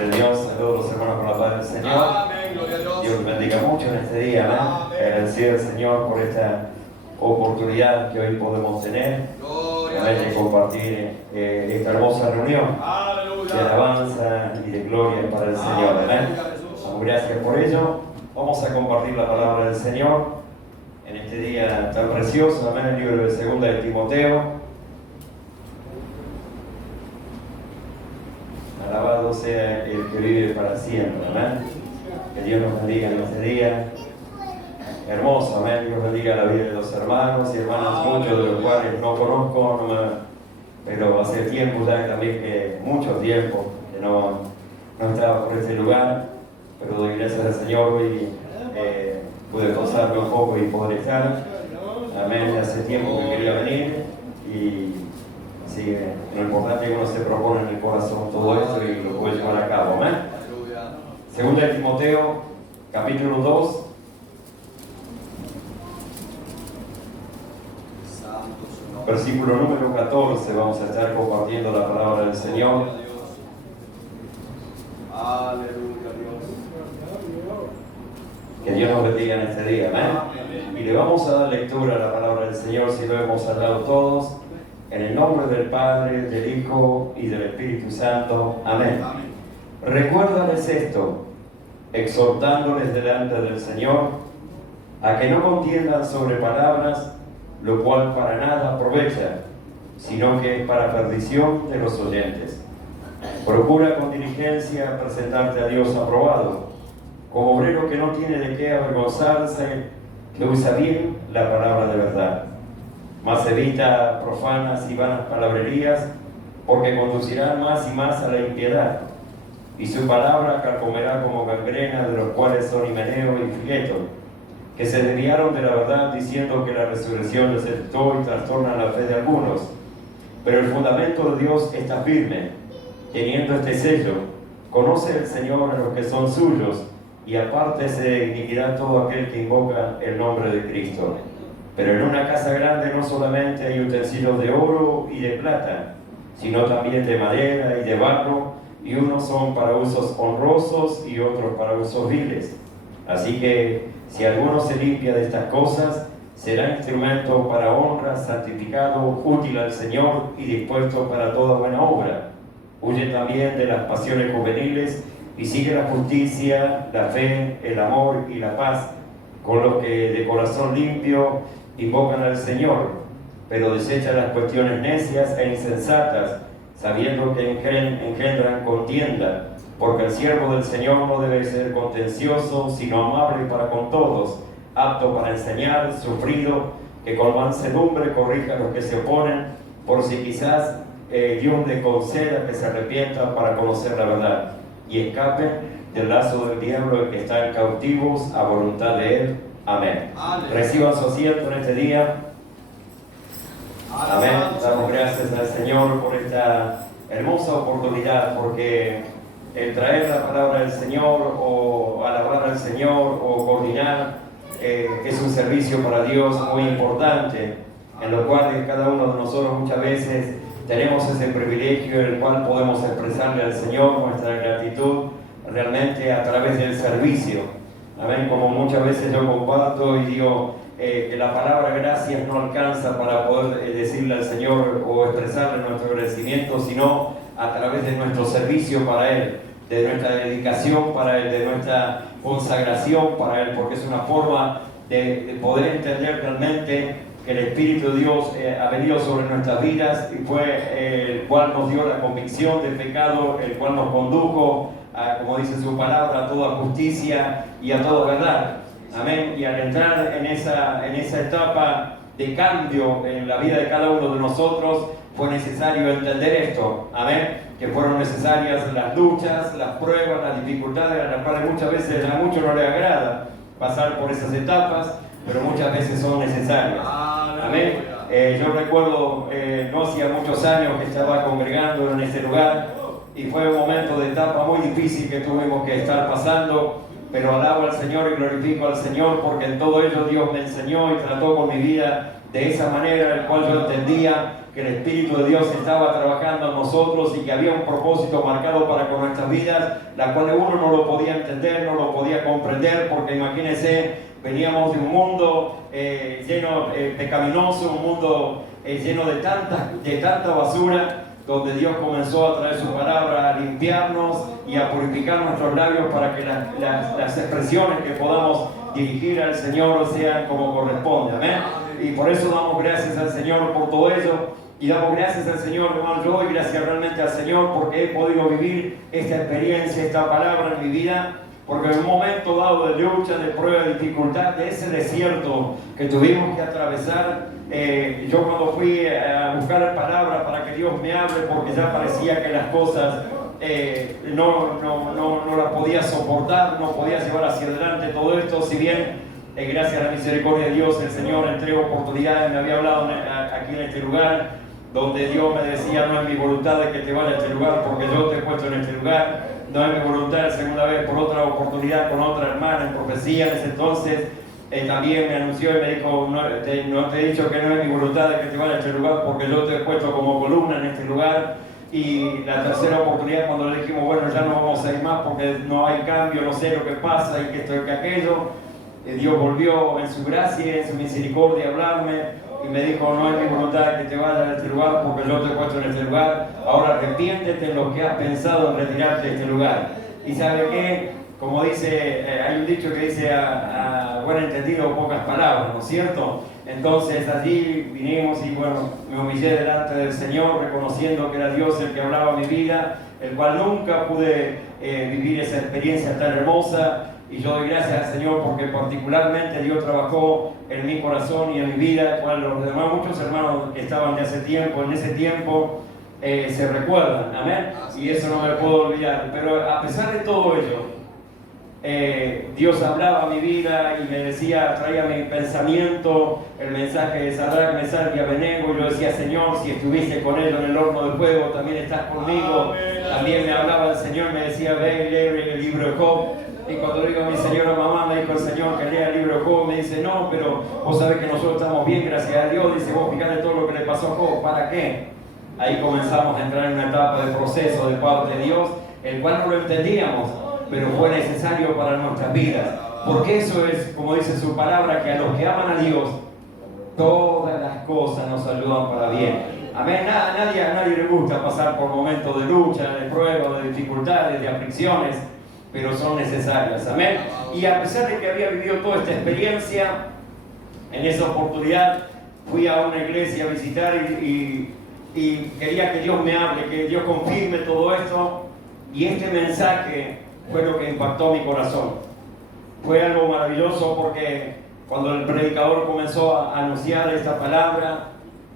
Gloria a Dios, saludos a los hermanos con la paz del Señor. Amén, gloria a Dios. Dios les bendiga mucho en este día, amén. Agradecido al Señor por esta oportunidad que hoy podemos tener, amén, de compartir esta hermosa reunión de alabanza y de gloria para el Señor, amén. Damos gracias por ello. Vamos a compartir la palabra del Señor en este día tan precioso, amén, el libro de 2 de Timoteo. Alabado sea el que vive para siempre, amén. Que Dios nos bendiga en este día. Hermoso, amén. Dios bendiga la vida de los hermanos y hermanas, muchos de los cuales no conozco, pero hace tiempo ya también, mucho tiempo, que no estaba por este lugar, pero doy gracias al Señor y pude pasarme un poco y poder estar. Amén. Hace tiempo que quería venir y así que lo importante es que uno se propone en el corazón todo esto y lo puede llevar a cabo, amén. 2 de Timoteo, capítulo 2. Versículo número 14, vamos a estar compartiendo la palabra del Señor. Aleluya, Dios. Que Dios nos bendiga en este día, amén. Y le vamos a dar lectura a la palabra del Señor, si lo hemos hablado todos, en el nombre del Padre, del Hijo y del Espíritu Santo, amén. Recuérdales esto, exhortándoles delante del Señor, a que no contiendan sobre palabras, lo cual para nada aprovecha, sino que es para perdición de los oyentes. Procura con diligencia presentarte a Dios aprobado, como obrero que no tiene de qué avergonzarse, que usa bien la palabra de verdad. Mas evita profanas y vanas palabrerías, porque conducirán más y más a la impiedad, y su palabra carcomerá como gangrena, de los cuales son Himeneo y Fileto, que se desviaron de la verdad diciendo que la resurrección les afectó y trastorna la fe de algunos. Pero el fundamento de Dios está firme, teniendo este sello: conoce el Señor a los que son suyos, y apártese de iniquidad todo aquel que invoca el nombre de Cristo. Pero en una casa grande no solamente hay utensilios de oro y de plata, sino también de madera y de barro, y unos son para usos honrosos y otros para usos viles. Así que si alguno se limpia de estas cosas, será instrumento para honra, santificado, útil al Señor y dispuesto para toda buena obra. Huye también de las pasiones juveniles y sigue la justicia, la fe, el amor y la paz, con los que de corazón limpio invocan al Señor, pero desechan las cuestiones necias e insensatas, sabiendo que engendran contienda, porque el siervo del Señor no debe ser contencioso, sino amable para con todos, apto para enseñar, sufrido, que con mansedumbre corrija a los que se oponen, por si quizás Dios le conceda que se arrepienta para conocer la verdad, y escape del lazo del diablo, el que están cautivos a voluntad de él. Amén. Reciban su asiento en este día. Amén. Damos gracias al Señor por esta hermosa oportunidad, porque el traer la palabra del Señor o alabar al Señor o coordinar es un servicio para Dios muy importante, en lo cual cada uno de nosotros muchas veces tenemos ese privilegio en el cual podemos expresarle al Señor nuestra gratitud realmente a través del servicio. Amén. Como muchas veces yo comparto y digo que la palabra gracias no alcanza para poder decirle al Señor o expresarle nuestro agradecimiento, sino a través de nuestro servicio para Él, de nuestra dedicación para Él, de nuestra consagración para Él, porque es una forma de poder entender realmente que el Espíritu de Dios ha venido sobre nuestras vidas y fue el cual nos dio la convicción del pecado, el cual nos condujo a, como dice su palabra, a toda justicia y a toda verdad. Amén. Y al entrar en esa etapa de cambio en la vida de cada uno de nosotros, fue necesario entender esto. Amén. Que fueron necesarias las luchas, las pruebas, las dificultades, a las cuales muchas veces a muchos no les agrada pasar por esas etapas, pero muchas veces son necesarias. Amén. Yo recuerdo, no hacía muchos años que estaba congregando en ese lugar y fue un momento de etapa muy difícil que tuvimos que estar pasando, pero alabo al Señor y glorifico al Señor porque en todo ello Dios me enseñó y trató con mi vida de esa manera, en la cual yo entendía que el Espíritu de Dios estaba trabajando en nosotros y que había un propósito marcado para con nuestras vidas, la cual uno no lo podía entender, no lo podía comprender, porque imagínense, veníamos de un mundo lleno pecaminoso, un mundo lleno de tanta basura, donde Dios comenzó a traer su palabra, a limpiarnos y a purificar nuestros labios para que las expresiones que podamos dirigir al Señor sean como corresponde. Amén. Y por eso damos gracias al Señor por todo ello. Y damos gracias al Señor, hermano. Yo doy gracias realmente al Señor porque he podido vivir esta experiencia, esta palabra en mi vida. Porque en un momento dado de lucha, de prueba, de dificultad, de ese desierto que tuvimos que atravesar, yo cuando fui a buscar palabra para que Dios me hable, porque ya parecía que las cosas no las podía soportar, no podía llevar hacia adelante todo esto, si bien gracias a la misericordia de Dios el Señor entregó oportunidades, me había hablado aquí en este lugar, donde Dios me decía, no es mi voluntad de que te vaya a este lugar, porque yo te he puesto en este lugar, no es mi voluntad, la segunda vez por otra oportunidad con otra hermana en profecía, en ese entonces también me anunció y me dijo, no te he dicho que no es mi voluntad de que te vaya a este lugar, porque yo te he puesto como columna en este lugar. Y la tercera oportunidad, cuando le dijimos, bueno, ya no vamos a ir más porque no hay cambio, no sé lo que pasa y que esto y que aquello, Dios volvió en su gracia, en su misericordia a hablarme y me dijo, no es mi voluntad que te vayas a este lugar porque yo te he puesto en este lugar, ahora arrepiéntete en lo que has pensado en retirarte de este lugar. Y ¿sabe qué? Como dice, hay un dicho que dice a buen entendido pocas palabras, ¿no es cierto? Entonces allí vinimos y bueno, me humillé delante del Señor reconociendo que era Dios el que hablaba mi vida, el cual nunca pude vivir esa experiencia tan hermosa. Y yo doy gracias al Señor porque particularmente Dios trabajó en mi corazón y en mi vida, cual los demás, muchos hermanos que estaban de hace tiempo, en ese tiempo, se recuerdan, amén, y eso no me puedo olvidar. Pero a pesar de todo ello, Dios hablaba a mi vida y me decía, traía mi pensamiento el mensaje de Sadrach, Mesach y Abednego. Yo decía, Señor, si estuviste con ellos en el horno de fuego, también estás conmigo. También me hablaba el Señor, me decía, ve y lee el libro de Job. Y cuando digo a mi señora mamá, me dijo el Señor que lea el libro de Job, me dice, no, pero vos sabés que nosotros estamos bien, gracias a Dios. Dice, vos fijate todo lo que le pasó a Job, ¿para qué? Ahí comenzamos a entrar en una etapa de proceso de parte de Dios, el cual no lo entendíamos, pero fue necesario para nuestras vidas. Porque eso es, como dice su palabra, que a los que aman a Dios, todas las cosas nos ayudan para bien. Amén. A nadie le gusta pasar por momentos de lucha, de pruebas, de dificultades, de aflicciones, pero son necesarias. Amén. Y a pesar de que había vivido toda esta experiencia, en esa oportunidad fui a una iglesia a visitar y quería que Dios me hable, que Dios confirme todo esto. Y este mensaje fue lo que impactó mi corazón. Fue algo maravilloso porque cuando el predicador comenzó a anunciar esta palabra,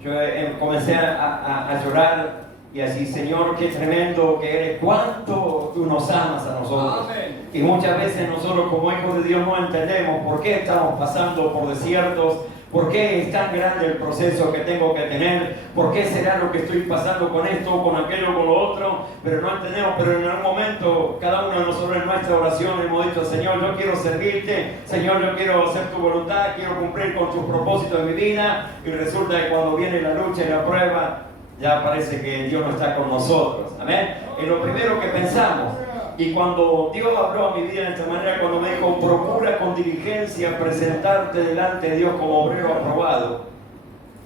yo comencé a llorar y a decir, Señor, qué tremendo que eres, cuánto tú nos amas a nosotros. Amén. Y muchas veces nosotros como hijos de Dios no entendemos por qué estamos pasando por desiertos, por qué es tan grande el proceso que tengo que tener, por qué será lo que estoy pasando con esto, con aquello, con lo otro, pero no entendemos. Pero en algún momento cada uno de nosotros en nuestra oración hemos dicho, Señor, yo quiero servirte, Señor, yo quiero hacer tu voluntad, quiero cumplir con tus propósitos en mi vida. Y resulta que cuando viene la lucha y la prueba, ya parece que Dios no está con nosotros. Amén. Es lo primero que pensamos. Y cuando Dios habló a mi vida de esta manera, cuando me dijo, procura con diligencia presentarte delante de Dios como obrero aprobado,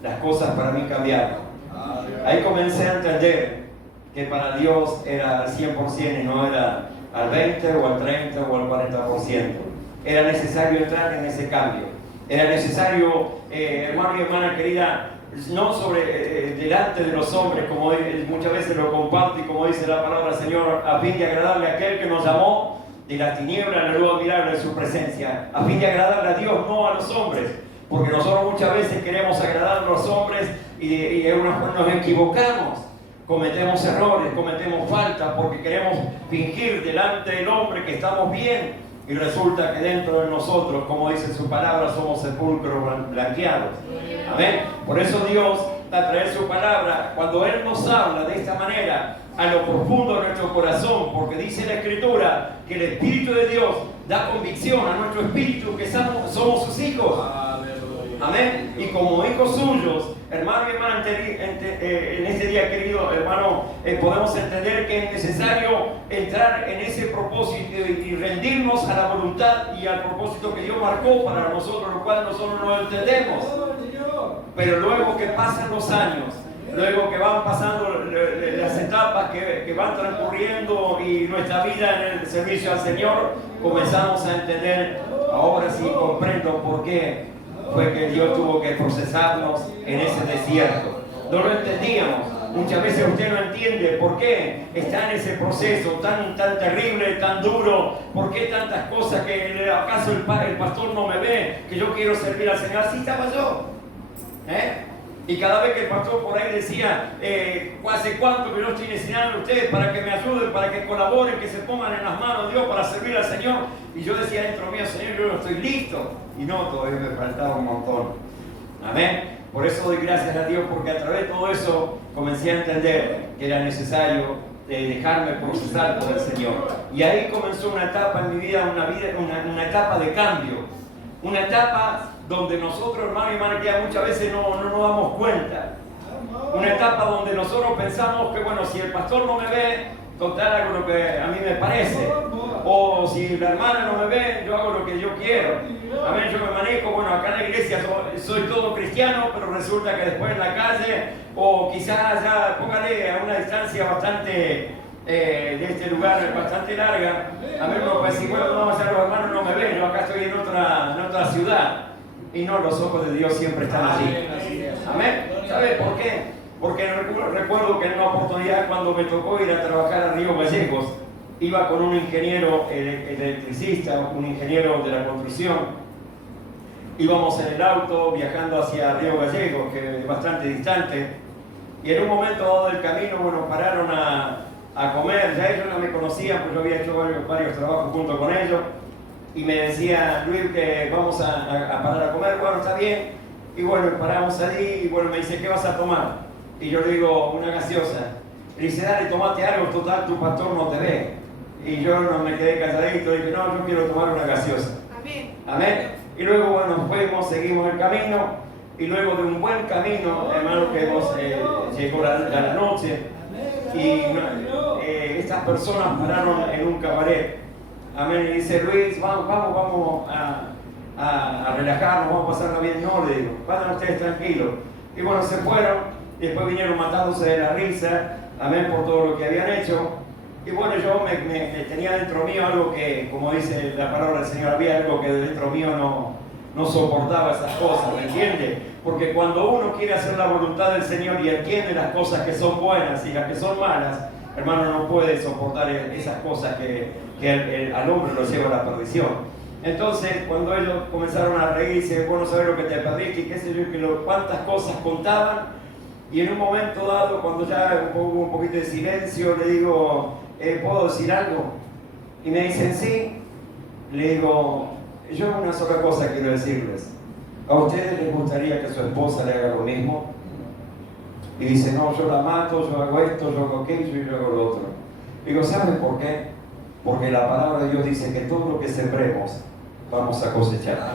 las cosas para mí cambiaron. Ahí comencé a entender que para Dios era al 100% y no era al 20 o al 30 o al 40%. Era necesario entrar en ese cambio. Era necesario, hermano y hermana querida, no sobre delante de los hombres, como muchas veces lo comparto y como dice la palabra del Señor, a fin de agradarle a aquel que nos llamó de la tiniebla a la luz admirable de su presencia, a fin de agradarle a Dios, no a los hombres, porque nosotros muchas veces queremos agradar a los hombres y nos equivocamos, cometemos errores, cometemos faltas, porque queremos fingir delante del hombre que estamos bien. Y resulta que dentro de nosotros, como dice su palabra, somos sepulcros blanqueados. Amén. Por eso Dios, a través de su palabra, cuando Él nos habla de esta manera, a lo profundo de nuestro corazón, porque dice la Escritura que el Espíritu de Dios da convicción a nuestro espíritu que somos sus hijos. Amén. Y como hijos suyos, hermano y hermana, en este día, querido hermano, podemos entender que es necesario entrar en ese propósito y rendirnos a la voluntad y al propósito que Dios marcó para nosotros, lo cual nosotros no entendemos. Pero luego que pasan los años, luego que van pasando las etapas que van transcurriendo y nuestra vida en el servicio al Señor, comenzamos a entender, ahora sí comprendo por qué fue que Dios tuvo que procesarnos en ese desierto. No lo entendíamos. Muchas veces usted no entiende por qué está en ese proceso tan terrible, tan duro, por qué tantas cosas que acaso el pastor no me ve, que yo quiero servir al Señor. Así estaba yo. Y cada vez que el pastor por ahí decía, ¿hace cuánto que no estoy enseñando a ustedes para que me ayuden, para que colaboren, que se pongan en las manos de Dios para servir al Señor? Y yo decía dentro mío, Señor, yo no estoy listo. Y no, todavía me faltaba un montón. Amén. Por eso doy gracias a Dios, porque a través de todo eso comencé a entender que era necesario dejarme procesar por el Señor. Y ahí comenzó una etapa en mi vida, una etapa de cambio. Una etapa donde nosotros, hermano y hermana, que muchas veces no nos damos cuenta. Una etapa donde nosotros pensamos que, bueno, si el pastor no me ve, total hago lo que a mí me parece. O si la hermana no me ve, yo hago lo que yo quiero. Amén, yo me manejo, bueno, acá en la iglesia soy todo cristiano, pero resulta que después en la calle, o quizás ya, póngale a una distancia bastante de este lugar, bastante larga, a ver, uno puede decir, bueno, vamos a los hermanos no me ven, yo acá estoy en otra ciudad. Y no, los ojos de Dios siempre están allí. Amén. ¿Sabe por qué? Porque recuerdo que en una oportunidad cuando me tocó ir a trabajar a Río Gallegos, iba con un ingeniero electricista, un ingeniero de la construcción. Íbamos en el auto viajando hacia Río Gallegos, que es bastante distante. Y en un momento dado del camino, bueno, pararon a comer. Ya ellos no me conocían, pues yo había hecho varios trabajos junto con ellos. Y me decía, Luis, que vamos a parar a comer. Bueno, está bien. Y bueno, paramos allí y bueno, me dice, ¿qué vas a tomar? Y yo le digo, una gaseosa. Y dice, dale, tomate algo, total, tu pastor no te ve. Y yo no me quedé calladito y dije, no, yo quiero tomar una gaseosa. Amén. Amén. Y luego, bueno, fuimos, seguimos el camino. Y luego de un buen camino, hermano, que llegó la noche. Y estas personas pararon en un cabaret. Amén. Y dice, Luis, vamos a relajarnos, vamos a pasarlo bien. No, le digo, vayan ustedes tranquilos. Y bueno, se fueron. Y después vinieron matándose de la risa. Amén, por todo lo que habían hecho. Y bueno, yo me tenía dentro mío algo que, como dice la palabra del Señor, había algo que dentro mío no soportaba esas cosas, ¿me entiende? Porque cuando uno quiere hacer la voluntad del Señor y entiende las cosas que son buenas y las que son malas, hermano, no puede soportar esas cosas que al hombre lo lleva a la perdición. Entonces, cuando ellos comenzaron a reírse, bueno, saber lo que te perdiste y qué sé yo, cuántas cosas contaban. Y en un momento dado, cuando ya hubo un poquito de silencio, le digo, ¿puedo decir algo? Y me dicen, sí. Le digo, yo una sola cosa quiero decirles. ¿A ustedes les gustaría que su esposa le haga lo mismo? Y dice, no, yo la mato, yo hago esto, yo hago aquello y yo hago lo otro. Digo, ¿saben por qué? Porque la palabra de Dios dice que todo lo que sembremos vamos a cosechar.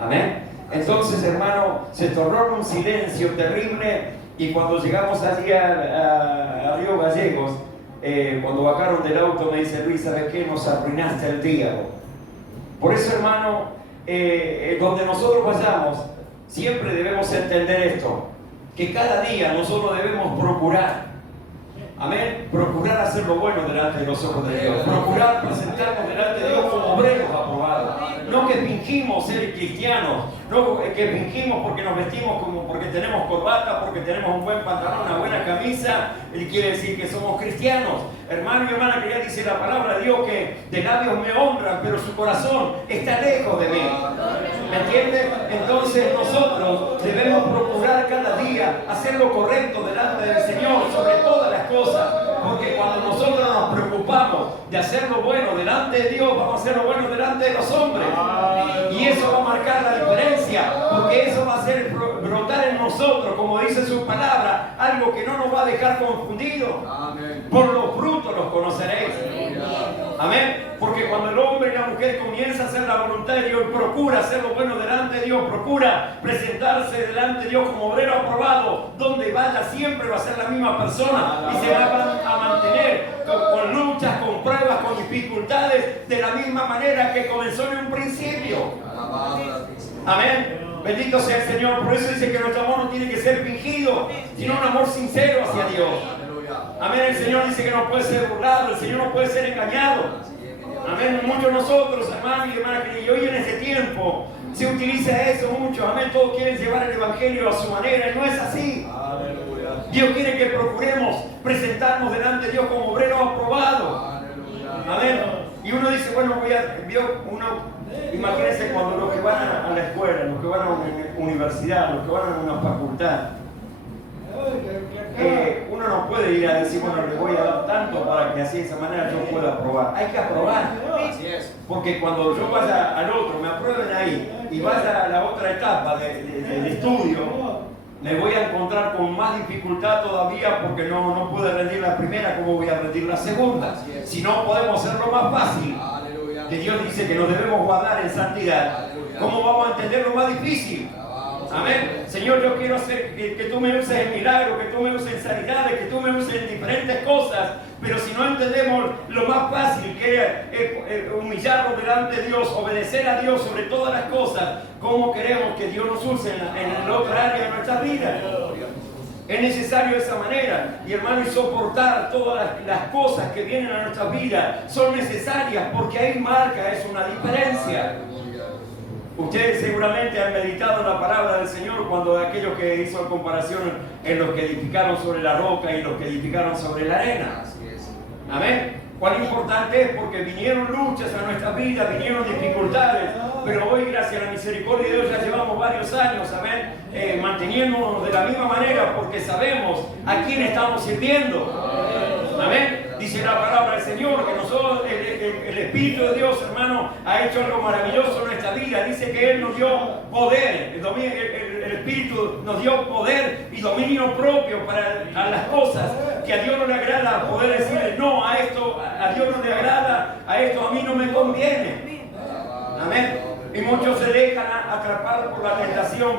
Amén. Entonces, hermano, se tornó un silencio terrible. Y cuando llegamos allí a Río Gallegos, cuando bajaron del auto, me dice, Luis, ¿sabes qué? Nos arruinaste el día. Por eso, hermano, donde nosotros vayamos, siempre debemos entender esto, que cada día nosotros debemos procurar, amén, procurar hacer lo bueno delante de los ojos de Dios, procurar presentarnos delante de Dios como obreros aprobados, no que fingimos ser cristianos, no que fingimos porque nos vestimos porque tenemos corbata, porque tenemos un buen pantalón, una buena camisa, y quiere decir que somos cristianos. Hermano y hermana, que ya dice la palabra de Dios que de labios me honran, pero su corazón está lejos de mí. ¿Me entiende? Entonces nosotros debemos procurar cada día hacer lo correcto delante del Señor sobre todas las cosas, porque cuando nosotros nos preocupamos de hacer lo bueno delante de Dios, vamos a hacer lo bueno delante de los hombres. Y eso va a marcar la diferencia, porque eso va a hacer brotar en nosotros, como dice su palabra, algo que no nos va a dejar confundidos. Por los frutos los conoceréis. Amén. Porque cuando el hombre y la mujer comienza a hacer la voluntad de Dios, procura hacer lo bueno delante de Dios, procura presentarse delante de Dios como obrero aprobado, donde vaya siempre va a ser la misma persona y se va a mantener con luchas, con pruebas, con dificultades, de la misma manera que comenzó en un principio. Amén. Bendito sea el Señor. Por eso dice que nuestro amor no tiene que ser fingido, sino un amor sincero hacia Dios. Amén. El Señor dice que no puede ser burlado, el Señor no puede ser engañado. Amén. Muchos de nosotros, hermanos y hermanas, y hoy en este tiempo se utiliza eso mucho. Amén. Todos quieren llevar el Evangelio a su manera y no es así. Dios quiere que procuremos presentarnos delante de Dios como obreros aprobados. Amén. Y uno dice, bueno, imagínense cuando los que van a la escuela, los que van a una universidad, los que van a una facultad, uno no puede ir a decir, bueno, le voy a dar tanto para que así de esa manera yo pueda aprobar. Hay que aprobar. Porque cuando yo vaya al otro, me aprueben ahí y vaya a la otra etapa del estudio, me voy a encontrar con más dificultad todavía porque no pude rendir la primera, ¿cómo voy a rendir la segunda? Si no podemos hacerlo más fácil, que Dios dice que nos debemos guardar en santidad, ¿cómo vamos a entender lo más difícil? Amén. Señor, yo quiero hacer que tú me uses en milagros, que tú me uses en sanidades, que tú me uses en diferentes cosas, pero si no entendemos lo más fácil que es humillarnos delante de Dios, obedecer a Dios sobre todas las cosas, ¿cómo queremos que Dios nos use en el otro área de nuestra vida? Es necesario de esa manera, y hermano, y soportar todas las cosas que vienen a nuestra vida son necesarias porque ahí marca, es una diferencia. Ustedes seguramente han meditado en la palabra del Señor cuando aquellos que hizo la comparación en los que edificaron sobre la roca y los que edificaron sobre la arena. Amén. Cuán importante es porque vinieron luchas a nuestras vidas, vinieron dificultades, pero hoy gracias a la misericordia de Dios ya llevamos varios años, amén, manteniéndonos de la misma manera porque sabemos a quién estamos sirviendo. Amén. Dice la palabra del Señor que nosotros, el Espíritu de Dios, hermano, ha hecho algo maravilloso en nuestra vida. Dice que Él nos dio poder, el Espíritu nos dio poder y dominio propio para las cosas que a Dios no le agrada, poder decirle no a esto, a Dios no le agrada, a esto a mí no me conviene. Amén. Y muchos se dejan atrapar por la tentación,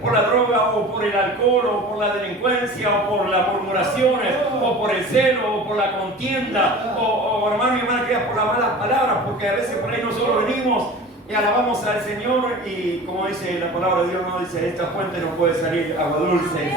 por la droga o por el alcohol o por la delincuencia o por las murmuraciones o por el celo o por la contienda o hermano y hermana, por las malas palabras, porque a veces por ahí nosotros venimos y alabamos al Señor y como dice la palabra de Dios, no dice, esta fuente no puede salir agua dulce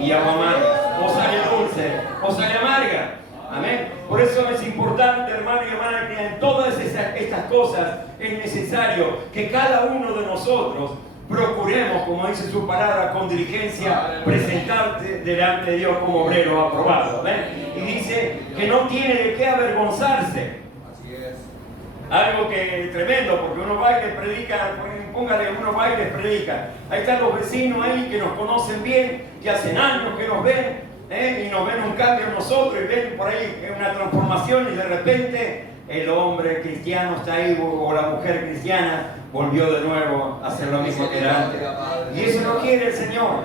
y agua amarga, o sale dulce o sale amarga. Amén. Por eso es importante, hermano y hermana, que en todas estas cosas es necesario que cada uno de nosotros procuremos, como dice su palabra, con diligencia, presentarte delante de Dios como obrero aprobado. Amén. Y dice que no tiene de qué avergonzarse. Así es. Algo que es tremendo, porque uno va y les predica, póngale, uno va y les predica. Ahí están los vecinos ahí que nos conocen bien, que hacen años que nos ven. Y nos ven un cambio en nosotros y ven por ahí una transformación y de repente el hombre cristiano está ahí o la mujer cristiana volvió de nuevo a hacer lo mismo que era antes. Y eso no quiere el Señor.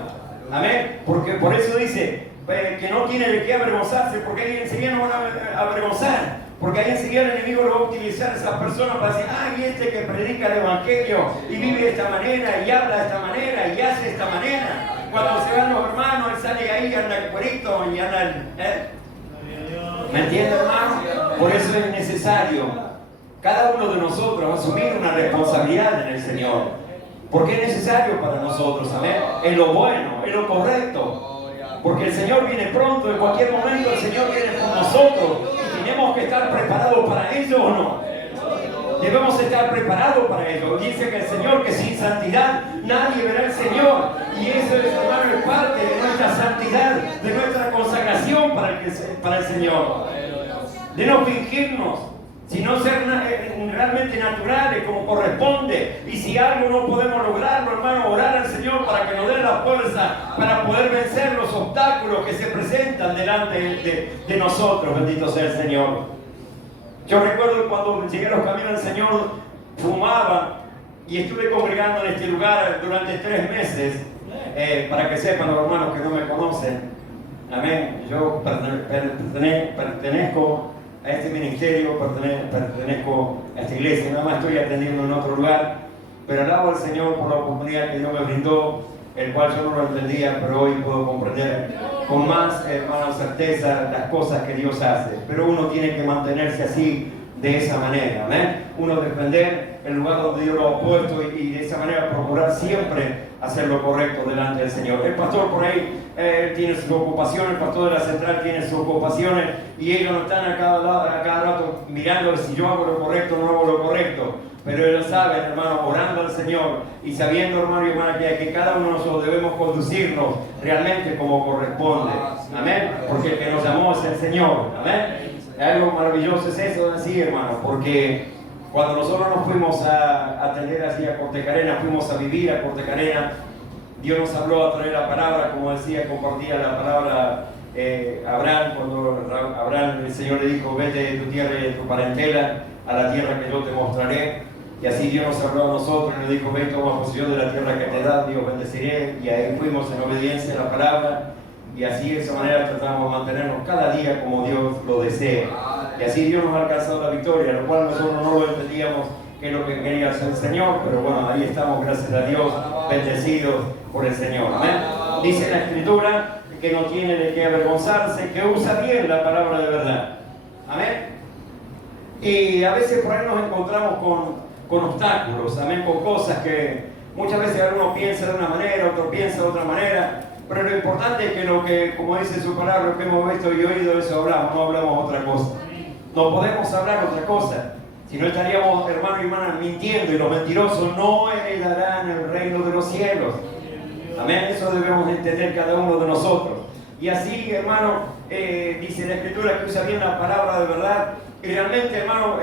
Amén. Porque por eso dice que no tiene de qué avergonzarse, porque ahí enseguida no van a avergonzar. Porque ahí enseguida el enemigo lo va a utilizar a esas personas para decir, ay, este que predica el Evangelio y vive de esta manera y habla de esta manera y hace de esta manera. Cuando se van los hermanos, él sale ahí, anda el cuerito y anda ¿me entienden, hermano? Por eso es necesario cada uno de nosotros asumir una responsabilidad en el Señor. Porque es necesario para nosotros, amén. Es lo bueno, es lo correcto. Porque el Señor viene pronto, en cualquier momento el Señor viene con nosotros. Y tenemos que estar preparados para ello o no. Debemos estar preparados para ello. Dice que el Señor, que sin santidad nadie verá al Señor. Y eso es, hermano, es parte de nuestra santidad, de nuestra consagración para el Señor. De no fingirnos, sino ser realmente naturales como corresponde. Y si algo no podemos lograrlo, hermano, orar al Señor para que nos dé la fuerza para poder vencer los obstáculos que se presentan delante de nosotros. Bendito sea el Señor. Yo recuerdo cuando llegué a los caminos del Señor, fumaba y estuve congregando en este lugar durante 3 meses. Para que sepan los hermanos que no me conocen, amén, yo pertenezco a este ministerio, pertenezco a esta iglesia, nada más estoy atendiendo en otro lugar, pero alabo al Señor por la oportunidad que Dios me brindó, el cual yo no lo entendía, pero hoy puedo comprender con más, hermano, certeza las cosas que Dios hace. Pero uno tiene que mantenerse así, de esa manera, ¿amén? Uno defender el lugar donde Dios lo ha puesto y de esa manera procurar siempre hacer lo correcto delante del Señor. El pastor por ahí tiene sus ocupaciones, el pastor de la central tiene sus ocupaciones y ellos no están a cada rato mirando si yo hago lo correcto o no hago lo correcto. Pero ellos saben, hermano, orando al Señor y sabiendo, hermano y hermana, que cada uno de nosotros debemos conducirnos realmente como corresponde. Amén. Porque el que nos llamó es el Señor. Amén. Algo maravilloso es eso, así, hermano, porque cuando nosotros nos fuimos a atender así a Cortecarena, fuimos a vivir a Cortecarena, Dios nos habló a traer la palabra, como decía, compartía la palabra Abraham, cuando Abraham, el Señor le dijo, vete de tu tierra y de tu parentela a la tierra que yo te mostraré. Y así Dios nos habló a nosotros y nos dijo, ven, toma posesión de la tierra que te da, Dios bendeciré. Y ahí fuimos en obediencia a la palabra. Y así de esa manera tratamos de mantenernos cada día como Dios lo desea. Y así Dios nos ha alcanzado la victoria, lo cual nosotros no lo entendíamos qué es lo que quería hacer el Señor, pero bueno, ahí estamos, gracias a Dios, bendecidos por el Señor. Amén. Dice la Escritura que no tiene de qué avergonzarse, que usa bien la palabra de verdad. Amén. Y a veces por ahí nos encontramos con obstáculos, amén, con cosas que muchas veces uno piensa de una manera, otro piensa de otra manera. Pero lo importante es que lo que, como dice su palabra, lo que hemos visto y oído, eso hablamos, no hablamos otra cosa. No podemos hablar otra cosa. Si no estaríamos, hermano y hermana, mintiendo, y los mentirosos no heredarán el reino de los cielos. Amén, eso debemos entender cada uno de nosotros. Y así, hermano, dice la Escritura que usa bien la palabra de verdad. Y realmente, hermano,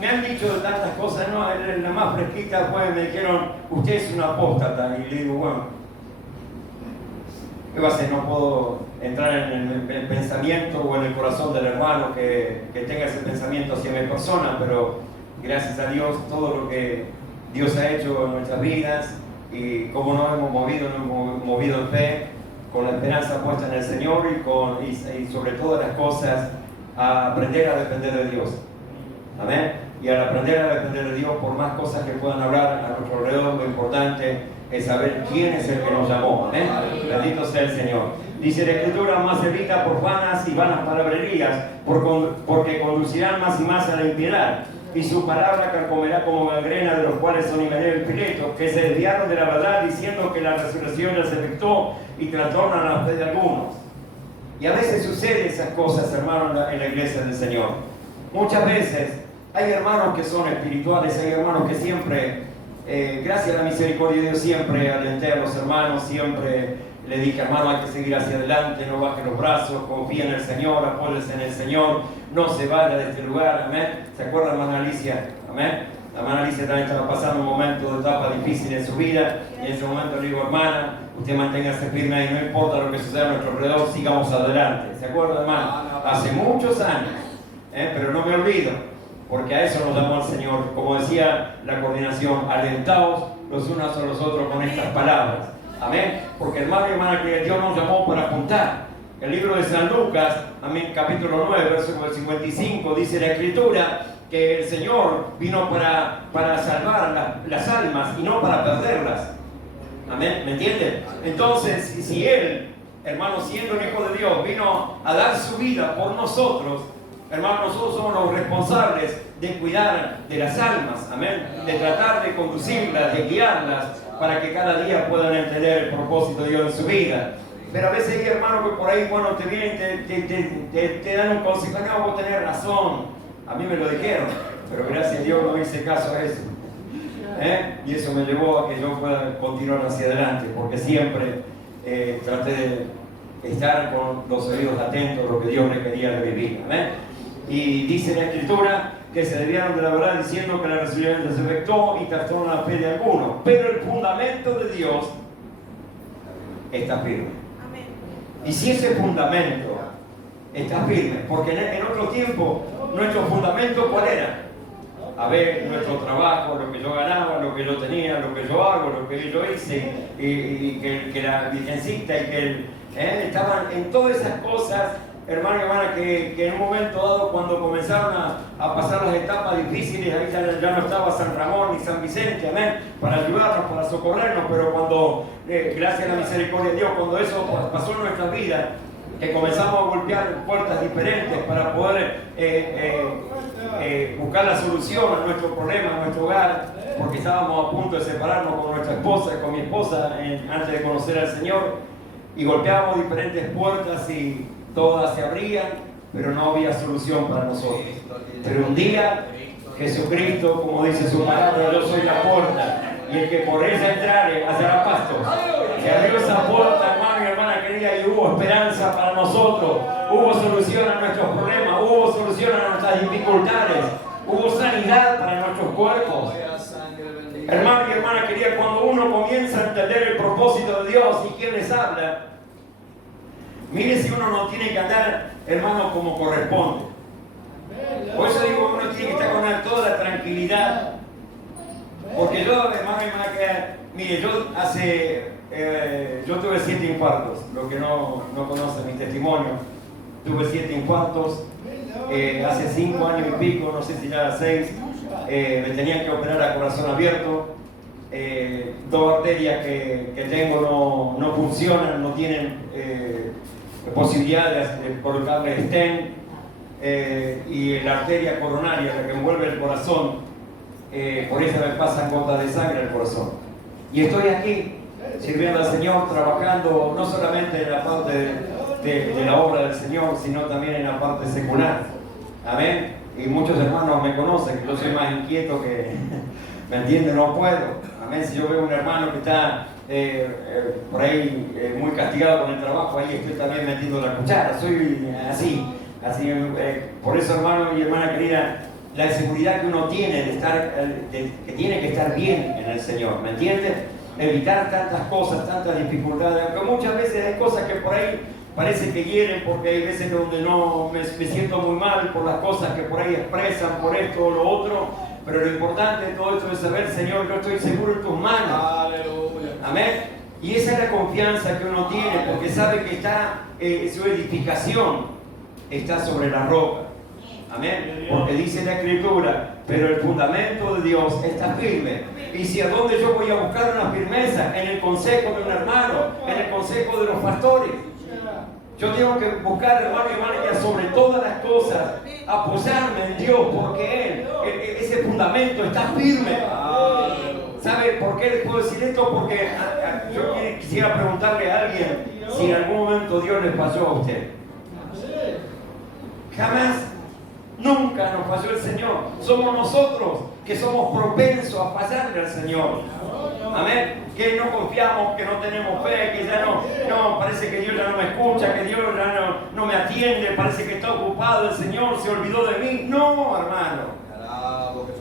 me han dicho de tantas cosas, ¿no? La más fresquita fue, me dijeron, usted es un apóstata. Y le digo, bueno, ¿qué va a hacer? No puedo entrar en el pensamiento o en el corazón del hermano que tenga ese pensamiento hacia mi persona, pero gracias a Dios, todo lo que Dios ha hecho en nuestras vidas y cómo nos hemos movido en fe, con la esperanza puesta en el Señor y sobre todas las cosas, a aprender a depender de Dios. Amén. Y al aprender a depender de Dios, por más cosas que puedan hablar a nuestro alrededor, lo importante es saber quién es el que nos llamó. Amén. Bendito sea el Señor. Dice la Escritura, más evita por vanas y vanas palabrerías, porque conducirán más y más a la impiedad. Y su palabra carcomerá como gangrena, de los cuales son Himeneo y Pileto, que se desviaron de la verdad diciendo que la resurrección ya se efectuó y trastornan a la fe de algunos. Y a veces sucede esas cosas, hermanos, en la iglesia del Señor. Muchas veces hay hermanos que son espirituales, hay hermanos que siempre, gracias a la misericordia de Dios, siempre alenté a los hermanos, siempre le dije, hermano, hay que seguir hacia adelante, no baje los brazos, confía en el Señor, apóyese en el Señor, no se vaya de este lugar, amén. ¿Se acuerdan, hermana Alicia? Amén. La hermana Alicia también estaba pasando un momento de etapa difícil en su vida, y en ese momento le digo, hermana, usted manténgase firme ahí, no importa lo que suceda a nuestro alrededor, sigamos adelante. ¿Se acuerdan, hermano? Hace muchos años, pero no me olvido, porque a eso nos llamó el Señor. Como decía la coordinación, alentaos los unos a los otros con estas palabras. Amén. Porque hermano y hermana, que Dios nos llamó para apuntar. El libro de San Lucas, amén, capítulo 9, verso 55, dice la Escritura que el Señor vino para salvar las almas y no para perderlas. Amén, ¿me entienden? Entonces, si Él, hermano, siendo el Hijo de Dios, vino a dar su vida por nosotros, hermano, nosotros somos los responsables de cuidar de las almas, amén, de tratar de conducirlas, de guiarlas, para que cada día puedan entender el propósito de Dios en su vida. Pero a veces hay hermanos que por ahí, bueno, te vienen, te dan un consejo, no, vos tenés razón, a mí me lo dijeron, pero gracias a Dios no hice caso a eso. Y eso me llevó a que yo pueda continuar hacia adelante, porque siempre traté de estar con los oídos atentos a lo que Dios me quería de vivir. ¿Amén? Y dice la Escritura que se desviaron de la verdad diciendo que la resurrección se efectuó y trastornó la fe de algunos, pero el fundamento de Dios está firme. Amén. Y si ese fundamento está firme, porque en otro tiempo nuestro fundamento ¿cuál era? A ver, nuestro trabajo, lo que yo ganaba, lo que yo tenía, lo que yo hago, lo que yo hice, y que la virgencita y que estaban en todas esas cosas, hermano y hermana, que en un momento dado, cuando comenzaron a pasar las etapas difíciles, ahí ya no estaba San Ramón ni San Vicente, amén, para ayudarnos, para socorrernos, pero cuando, gracias a la misericordia de Dios, cuando eso pasó en nuestras vidas, que comenzamos a golpear puertas diferentes para poder buscar la solución a nuestro problema, a nuestro hogar, porque estábamos a punto de separarnos con nuestra esposa, con mi esposa, antes de conocer al Señor, y golpeábamos diferentes puertas y todas se abrían, pero no había solución para nosotros. Pero un día Jesucristo, como dice su palabra, yo soy la puerta, y el que por ella entrare hallará pasto. Se abrió esa puerta, hermano y hermana querida, y hubo esperanza para nosotros, hubo solución a nuestros problemas, hubo solución a nuestras dificultades, hubo sanidad para nuestros cuerpos. Hermano y hermana querida, cuando uno comienza a entender el propósito de Dios y quién les habla, mire si uno no tiene que andar, hermano, como corresponde. Por eso digo, uno tiene que estar con toda la tranquilidad. Porque yo, hermano y hermana querida, mire, yo tuve 7 infartos. Los que no conocen mi testimonio, tuve 7 infartos. Hace 5 años y pico, no sé si ya 6, me tenían que operar a corazón abierto. 2 arterias que tengo no funcionan, no tienen posibilidades de colocarle stent, y la arteria coronaria, la que envuelve el corazón, por eso me pasan gotas de sangre al corazón. Y estoy aquí sirviendo al Señor, trabajando no solamente en la parte de la obra del Señor, sino también en la parte secular. Amén. Y muchos hermanos me conocen, que yo soy más inquieto que, ¿me entienden? No puedo. Amén. Si yo veo un hermano que está por ahí muy castigado con el trabajo, ahí estoy también metiendo la cuchara. Soy así. Por eso, hermano y hermana querida, la seguridad que uno tiene de estar, que tiene que estar bien en el Señor, ¿me entiendes? Evitar tantas cosas, tantas dificultades, aunque muchas veces hay cosas que por ahí parece que hieren, porque hay veces donde no me siento muy mal por las cosas que por ahí expresan, por esto o lo otro, pero lo importante de todo esto es saber, Señor, yo estoy seguro en tus manos. Aleluya. Amén. Y esa es la confianza que uno tiene, porque sabe que está su edificación está sobre la roca. Amén. Porque dice la Escritura, pero el fundamento de Dios está firme. Y si a dónde yo voy a buscar una firmeza, en el consejo de un hermano, en el consejo de los pastores. Yo tengo que buscar, hermano y hermana, que sobre todas las cosas apoyarme en Dios, porque ese fundamento está firme. ¿Sabe por qué les puedo decir esto? Porque yo quisiera preguntarle a alguien si en algún momento Dios le falló a usted. Jamás, nunca nos falló el Señor. Somos nosotros que somos propensos a fallarle al Señor. Amén. Que no confiamos, que no tenemos fe, que ya no, parece que Dios ya no me escucha, que Dios ya no me atiende, parece que está ocupado el Señor, se olvidó de mí. No, hermano.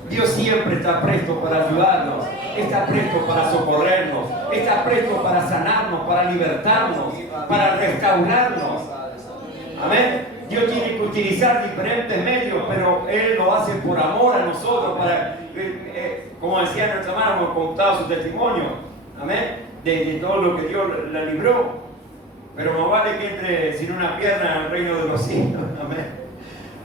Dios siempre está presto para ayudarnos, está presto para socorrernos, está presto para sanarnos, para libertarnos, para restaurarnos. Amén. Dios tiene que utilizar diferentes medios, pero Él lo hace por amor a nosotros, para, como decía nuestra hermana, hemos contado su testimonio, amén, de todo lo que Dios la libró. Pero más vale que entre sin una pierna al reino de los cielos, amén.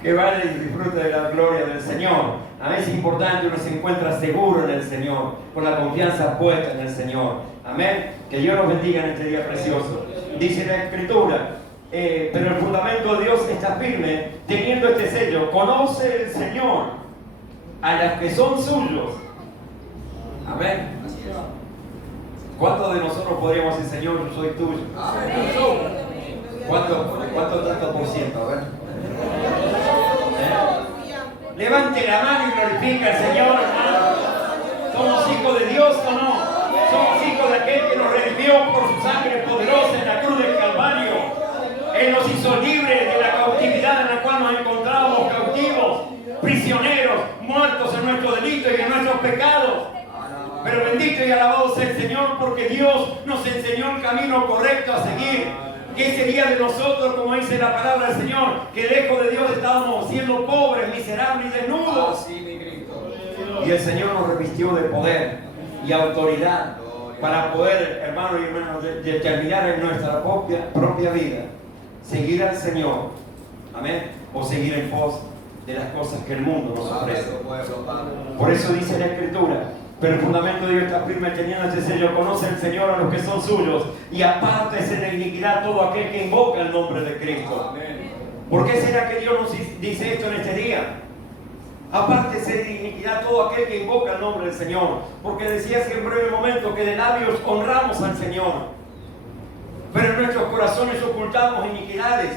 Que vale y disfrute de la gloria del Señor. Amén. Es importante, uno se encuentra seguro en el Señor, con la confianza puesta en el Señor. Amén. Que Dios nos bendiga en este día precioso. Dice la Escritura, pero el fundamento de Dios está firme, teniendo este sello. Conoce el Señor a los que son suyos. Amén. ¿Cuántos de nosotros podríamos decir, Señor, yo soy tuyo? ¿Cuánto tanto por ciento? A ver. Levante la mano y glorifica al Señor, hermano. ¿Somos hijos de Dios o no? Somos hijos de aquel que nos redimió por su sangre poderosa en la cruz del Calvario. Él nos hizo libres de la cautividad en la cual nos encontrábamos cautivos, prisioneros, muertos en nuestros delitos y en nuestros pecados. Pero bendito y alabado sea el Señor, porque Dios nos enseñó el camino correcto a seguir. ¿Qué sería de nosotros, como dice la palabra del Señor? Que lejos de Dios estábamos siendo pobres, miserables y desnudos. Y el Señor nos revistió de poder y autoridad para poder, hermanos y hermanas, determinar en nuestra propia vida seguir al Señor Amén. O seguir en pos de las cosas que el mundo nos ofrece. Padre. Por eso dice la Escritura: pero el fundamento de Dios está firme teniendo este sello. Conoce el Señor a los que son suyos, y apártese de iniquidad todo aquel que invoca el nombre de Cristo. Amén. ¿Por qué será que Dios nos dice esto en este día? Apártese de iniquidad todo aquel que invoca el nombre del Señor. Porque decía hace un breve momento que de labios honramos al Señor, pero en nuestros corazones ocultamos iniquidades.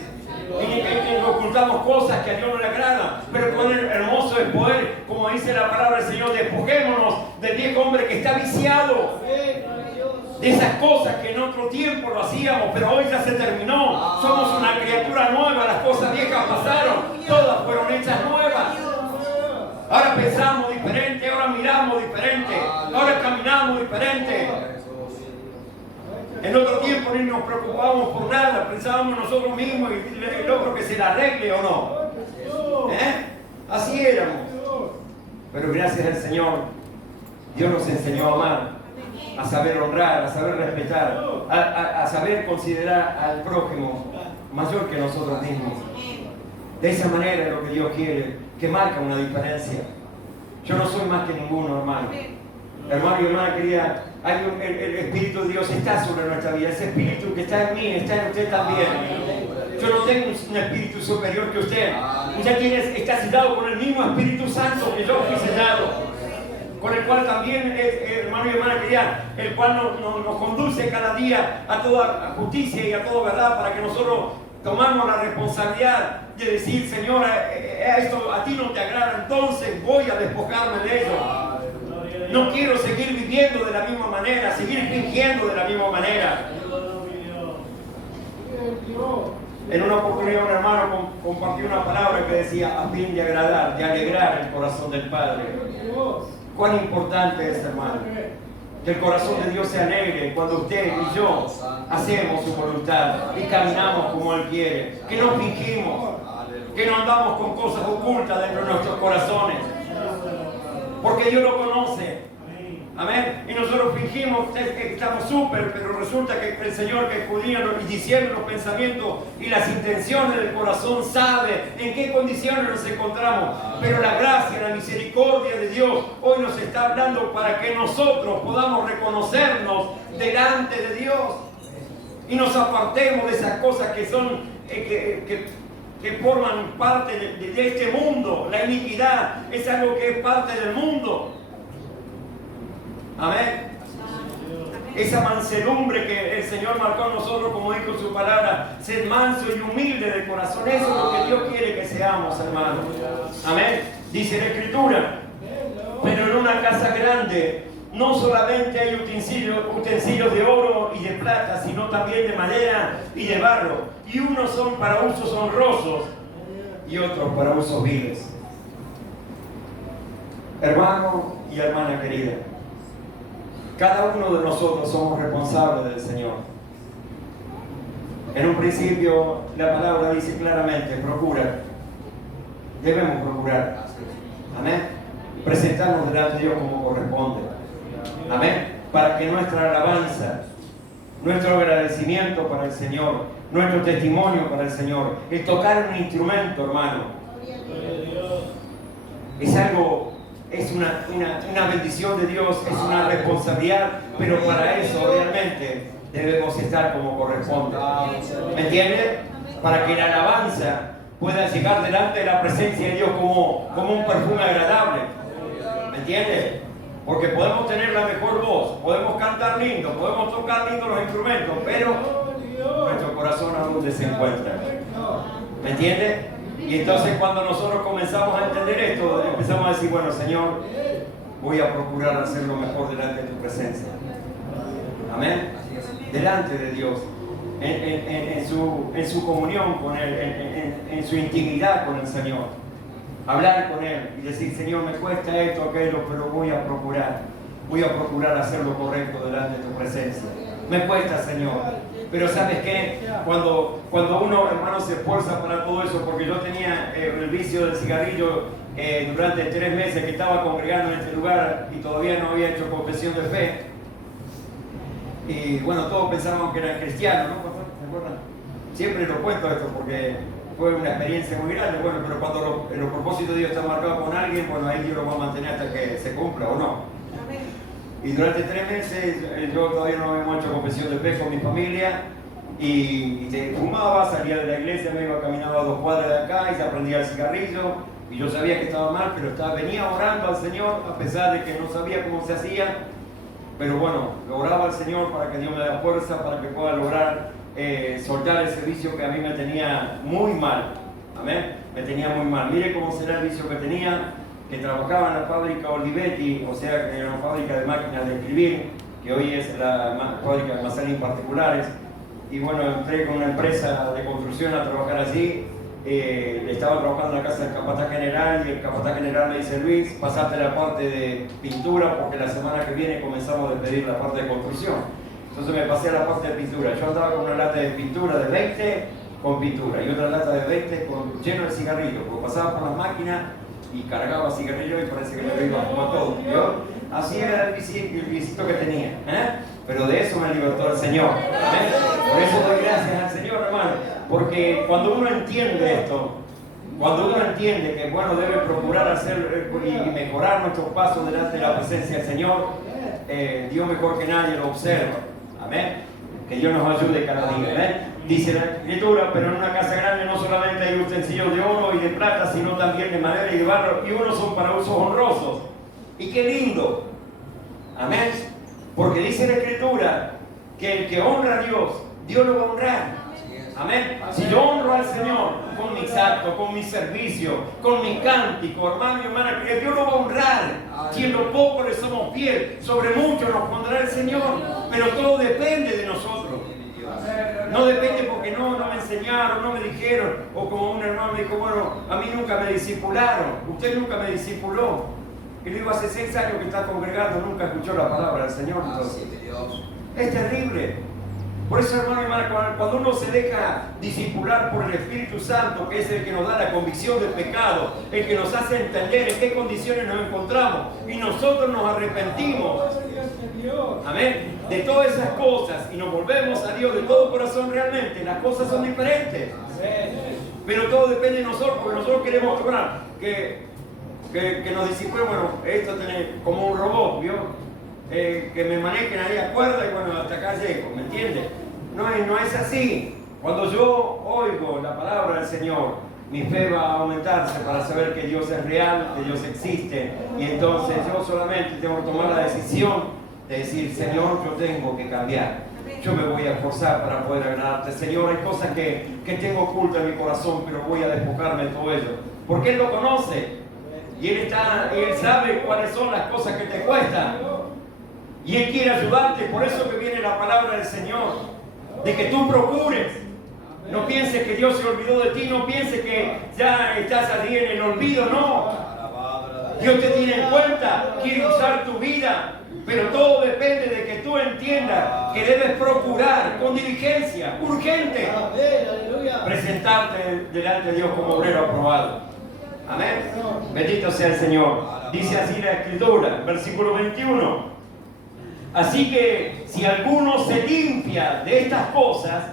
Y ocultamos cosas que a Dios no le agradan. Pero cuán hermoso es poder, como dice la palabra del Señor, despojémonos del viejo hombre que está viciado, de esas cosas que en otro tiempo lo hacíamos, pero hoy ya se terminó. Somos una criatura nueva, las cosas viejas pasaron, todas fueron hechas nuevas. Ahora pensamos diferente, ahora miramos diferente, ahora caminamos diferente. En otro tiempo ni nos preocupábamos por nada, pensábamos nosotros mismos y el otro que se la arregle o no. Así éramos. Pero gracias al Señor, Dios nos enseñó a amar, a saber honrar, a saber respetar, a saber considerar al prójimo mayor que nosotros mismos. De esa manera es lo que Dios quiere, que marca una diferencia. Yo no soy más que ninguno, hermano. Hermano y hermana querida, el Espíritu de Dios está sobre nuestra vida. Ese Espíritu que está en mí, está en usted también. Yo no tengo un Espíritu superior que usted. Usted está sellado con el mismo Espíritu Santo que yo fui sellado, con el cual también, hermano y hermana querida, el cual nos conduce cada día a toda justicia y a toda verdad, para que nosotros tomamos la responsabilidad de decir: Señor, esto a ti no te agrada, entonces voy a despojarme de ello. No quiero seguir viviendo de la misma manera, seguir fingiendo de la misma manera. En una oportunidad un hermano compartió una palabra que decía: a fin de agradar, de alegrar el corazón del Padre. Cuán importante es, hermano, que el corazón de Dios se alegre cuando usted y yo hacemos su voluntad y caminamos como Él quiere, que no fingimos, que no andamos con cosas ocultas dentro de nuestros corazones, porque Dios lo conoce. Amén. Y nosotros fingimos que estamos súper, pero resulta que el Señor, que escudriña y discierne los pensamientos y las intenciones del corazón, sabe en qué condiciones nos encontramos. Pero la gracia, la misericordia de Dios hoy nos está hablando para que nosotros podamos reconocernos delante de Dios y nos apartemos de esas cosas que son que forman parte de este mundo. La iniquidad es algo que es parte del mundo. Amén. Esa mansedumbre que el Señor marcó en nosotros, como dijo en su palabra: ser manso y humilde de corazón. Eso es lo que Dios quiere que seamos, hermanos. Amén. Dice la Escritura: pero en una casa grande no solamente hay utensilios de oro y de plata, sino también de madera y de barro. Y unos son para usos honrosos y otros para usos viles. Hermano y hermana querida, cada uno de nosotros somos responsables del Señor. En un principio la palabra dice claramente: procura. Debemos procurar. Amén. Presentarnos delante de Dios como corresponde. Amén. Para que nuestra alabanza, nuestro agradecimiento para el Señor, nuestro testimonio para el Señor, el tocar un instrumento, hermano, es algo, es una bendición de Dios, es una responsabilidad, pero para eso realmente debemos estar como corresponde. ¿Me entiende? Para que la alabanza pueda llegar delante de la presencia de Dios como un perfume agradable. ¿Me entiende? Porque podemos tener la mejor voz, podemos cantar lindo, podemos tocar lindo los instrumentos, pero nuestro corazón a dónde se encuentra. ¿Me entiende? Y entonces cuando nosotros comenzamos a entender esto, empezamos a decir: bueno, Señor, voy a procurar hacer lo mejor delante de tu presencia. Amén. Delante de Dios, en su comunión con Él, en su intimidad con el Señor. Hablar con Él y decir: Señor, me cuesta esto, aquello, pero voy a procurar hacer lo correcto delante de tu presencia. Me cuesta, Señor. Pero ¿sabes qué? Cuando uno, hermano, se esfuerza para todo eso, porque yo tenía el vicio del cigarrillo durante 3 meses que estaba congregando en este lugar y todavía no había hecho confesión de fe. Y bueno, todos pensábamos que eran cristianos, ¿no? ¿Se acuerdan? Siempre lo cuento esto porque fue una experiencia muy grande, bueno, pero cuando los propósitos de Dios están marcados con alguien, bueno, ahí Dios lo va a mantener hasta que se cumpla o no. Y durante 3 meses yo todavía no había hecho confesión de fe con mi familia y fumaba, salía de la iglesia, me iba caminando a 2 cuadras de acá y se aprendía el cigarrillo y yo sabía que estaba mal, pero venía orando al Señor a pesar de que no sabía cómo se hacía, pero bueno, lo oraba al Señor para que Dios me dé fuerza, para que pueda lograr soltar ese vicio que a mí me tenía muy mal. Amén, me tenía muy mal. Mire cómo será el vicio que tenía, que trabajaba en la fábrica Olivetti, o sea, en una fábrica de máquinas de escribir, que hoy es la fábrica de almacenes particulares. Y bueno, entré con una empresa de construcción a trabajar allí. Estaba trabajando en la casa del capataz general y el capataz general me dice: Luis, pasaste la parte de pintura porque la semana que viene comenzamos a despedir la parte de construcción. Entonces me pasé a la parte de pintura. Yo andaba con una lata de pintura de 20 con pintura y otra lata de 20 lleno de cigarrillos, porque pasaba por las máquinas y cargaba cigarrillos y parece que me lo iba a fumar todo. ¿Vio? Así era el visito que tenía. Pero de eso me libertó el Señor. Por eso doy gracias al Señor, hermano. Porque cuando uno entiende esto, cuando uno entiende que bueno, debe procurar hacer y mejorar nuestros pasos delante de la presencia del Señor, Dios mejor que nadie lo observa. Amén. Que Dios nos ayude cada día. ¿Amén? Dice la Escritura: pero en una casa grande no solamente hay utensilios de oro y de plata, sino también de madera y de barro, y unos son para usos honrosos. Y qué lindo. Amén. Porque dice la Escritura que el que honra a Dios, Dios lo va a honrar. Amén. Si yo honro al Señor con mis actos, con mi servicio, con mi cántico, hermano y hermana, que Dios lo va a honrar. Si en lo poco le somos fiel, sobre mucho nos pondrá el Señor. Pero todo depende de nosotros. No depende porque no me enseñaron, no me dijeron, o como un hermano me dijo: bueno, a mí nunca me discipularon, usted nunca me discipuló. Y le digo: hace 6 años que está congregando, nunca escuchó la palabra del Señor. Entonces, es terrible. Por eso, hermano y hermana, cuando uno se deja discipular por el Espíritu Santo, que es el que nos da la convicción del pecado, el que nos hace entender en qué condiciones nos encontramos, y nosotros nos arrepentimos, amén, de todas esas cosas, y nos volvemos a Dios de todo corazón realmente, las cosas son diferentes. Pero todo depende de nosotros, porque nosotros queremos que nos discipulen. Bueno, esto tiene como un robot, ¿vio? Que me manejen ahí a cuerda y bueno, hasta acá llego, ¿me entiendes? No es así. Cuando yo oigo la palabra del Señor, mi fe va a aumentarse para saber que Dios es real, que Dios existe, y entonces yo solamente tengo que tomar la decisión de decir: Señor, yo tengo que cambiar, yo me voy a esforzar para poder agradarte. Señor, hay cosas que tengo ocultas en mi corazón, pero voy a despojarme de todo ello, porque Él lo conoce, y Él sabe cuáles son las cosas que te cuestan. Y Él quiere ayudarte, por eso que viene la palabra del Señor, de que tú procures. No pienses que Dios se olvidó de ti, no pienses que ya estás allí en el olvido, no. Dios te tiene en cuenta, quiere usar tu vida, pero todo depende de que tú entiendas que debes procurar con diligencia, urgente, presentarte delante de Dios como obrero aprobado. Amén. Bendito sea el Señor. Dice así la Escritura, versículo 21. Así que si alguno se limpia de estas cosas,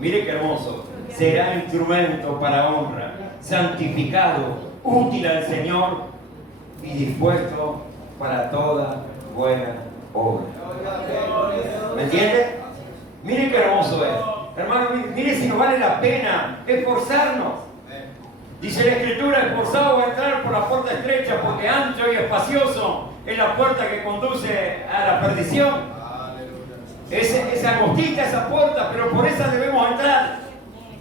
mire qué hermoso, será instrumento para honra, santificado, útil al Señor y dispuesto para toda buena obra. ¿Me entiende? Mire qué hermoso es. Hermano, mire si nos vale la pena esforzarnos. Dice la Escritura: esforzado a entrar por la puerta estrecha, porque ancho y espacioso es la puerta que conduce a la perdición. Es angostita esa puerta, pero por esa debemos entrar.